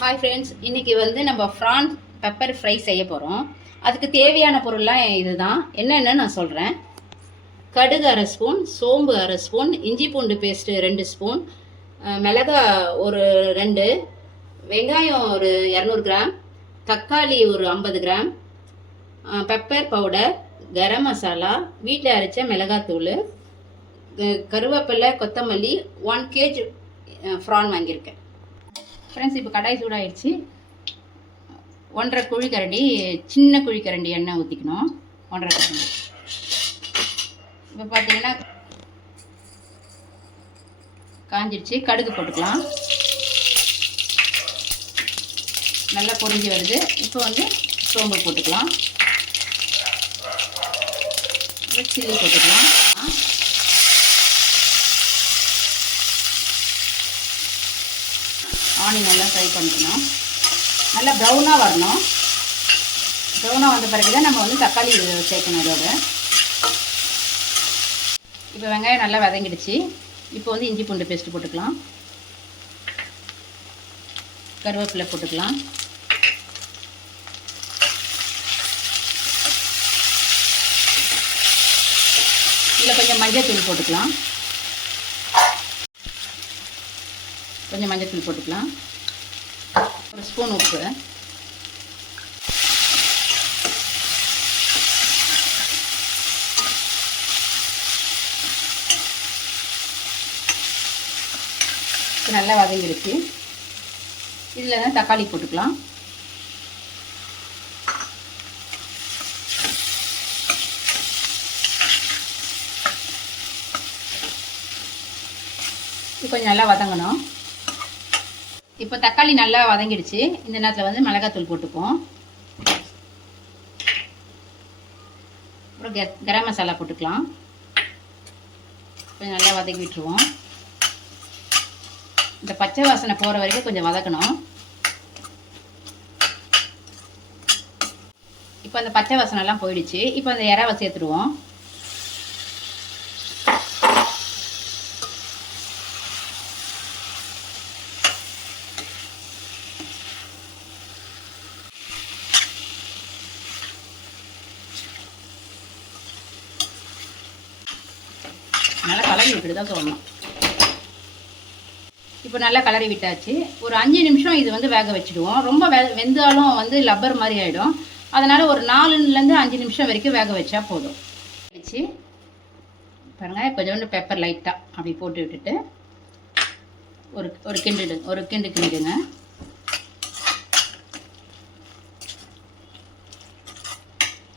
Hi friends, இன்றைக்கி வந்து நம்ம ப்ரான் பெப்பர் ஃப்ரை செய்ய போகிறோம். அதுக்கு தேவையான பொருள்லாம் இதுதான். என்னென்னு நான் சொல்கிறேன். கடுகு 1/2 ஸ்பூன், சோம்பு 1/2 ஸ்பூன், இஞ்சி பூண்டு பேஸ்ட்டு 2 ஸ்பூன், மிளகா ஒரு 2, வெங்காயம் ஒரு 200 கிராம், தக்காளி ஒரு 50 gram, pepper powder, garam masala, வீட்டில் அரைச்ச மிளகாத்தூள், கருவேப்பிலை, கொத்தமல்லி, 1 kg ப்ரான் வாங்கியிருக்கேன். ஃப்ரெண்ட்ஸ், இப்போ கடாய் சூடாகிடுச்சு. 1.5 குழிக்கரண்டி, சின்ன குழிக்கரண்டி எண்ணெய் ஊற்றிக்கணும். 1.5 கரண்டி. இப்போ பார்த்தீங்கன்னா காஞ்சிடுச்சு. கடுகு போட்டுக்கலாம். நல்லா பொரிஞ்சு வருது. இப்போ வந்து சோம்பு போட்டுக்கலாம். சில்லி போட்டுக்கலாம். ஆனியன் நல்லா ஃப்ரை பண்ணிக்கணும். நல்லா ப்ரௌனாக வரணும். ப்ரௌனாக வந்த பிறகு தான் நம்ம வந்து தக்காளி சேர்க்கணும் அதோட. இப்போ வெங்காயம் நல்லா வதங்கிடுச்சு. இப்போ வந்து இஞ்சி பூண்டு பேஸ்ட்டு போட்டுக்கலாம். கருவேப்பிலை போட்டுக்கலாம். இதில் கொஞ்சம் மஞ்சள் போட்டுக்கலாம். கொஞ்சம் மஞ்சள் போட்டுக்கலாம். ஒரு ஸ்பூன் உப்பு, நல்லா வதங்கிடுச்சு. இதில் தான் தக்காளி போட்டுக்கலாம். இது கொஞ்சம் நல்லா வதங்கணும். இப்போ தக்காளி நல்லா வதங்கிடுச்சு. இந்த நேரத்தில் வந்து மிளகாத்தூள் போட்டுப்போம். அப்புறம் கரம் மசாலா போட்டுக்கலாம். கொஞ்சம் நல்லா வதக்கி விட்டுருவோம். இந்த பச்சை வாசனை போகிற வரைக்கும் கொஞ்சம் வதக்கணும். இப்போ அந்த பச்சை வாசனைலாம் போயிடுச்சு. இப்போ அந்த இறாவை சேர்த்துருவோம். நல்லா கலரி விட்டுட்டு தான் சொல்லணும். இப்போ நல்லா கலரி விட்டாச்சு. ஒரு 5 நிமிஷம் இது வந்து வேக வச்சுடுவோம். ரொம்ப வெந்தாலும் வந்து லப்பர் மாதிரி ஆகிடும். அதனால் ஒரு 4லேருந்து 5 நிமிஷம் வரைக்கும் வேக வச்சா போதும். வச்சு பாருங்கள். கொஞ்சோண்டு பெப்பர் லைட்டாக அப்படி போட்டு விட்டுட்டு ஒரு கிண்டு கிண்டுங்க.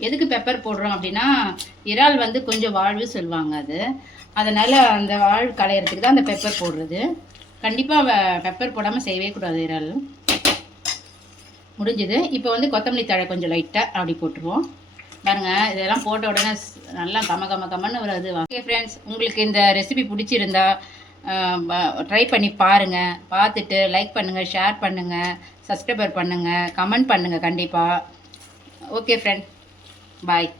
எதுக்கு பெப்பர் போடுறோம் அப்படின்னா, இறால் வந்து கொஞ்சம் வாழ்வு சொல்லுவாங்க. அதனால் அந்த வாழ்வு களையிறதுக்கு தான் அந்த பெப்பர் போடுறது. கண்டிப்பாக பெப்பர் போடாமல் செய்யவே கூடாது இறால். முடிஞ்சது. இப்போ வந்து கொத்தமல்லி தழை கொஞ்சம் லைட்டாக அப்படி போட்டுருவோம். பாருங்கள், இதெல்லாம் போட்ட உடனே நல்லா கமன்னு வருது. ஓகே ஃப்ரெண்ட்ஸ், உங்களுக்கு இந்த ரெசிபி பிடிச்சிருந்தா ட்ரை பண்ணி பாருங்கள். பார்த்துட்டு லைக் பண்ணுங்கள், ஷேர் பண்ணுங்கள், சப்ஸ்கிரைபர் பண்ணுங்கள், கமெண்ட் பண்ணுங்கள் கண்டிப்பாக. ஓகே ஃப்ரெண்ட், பாய்.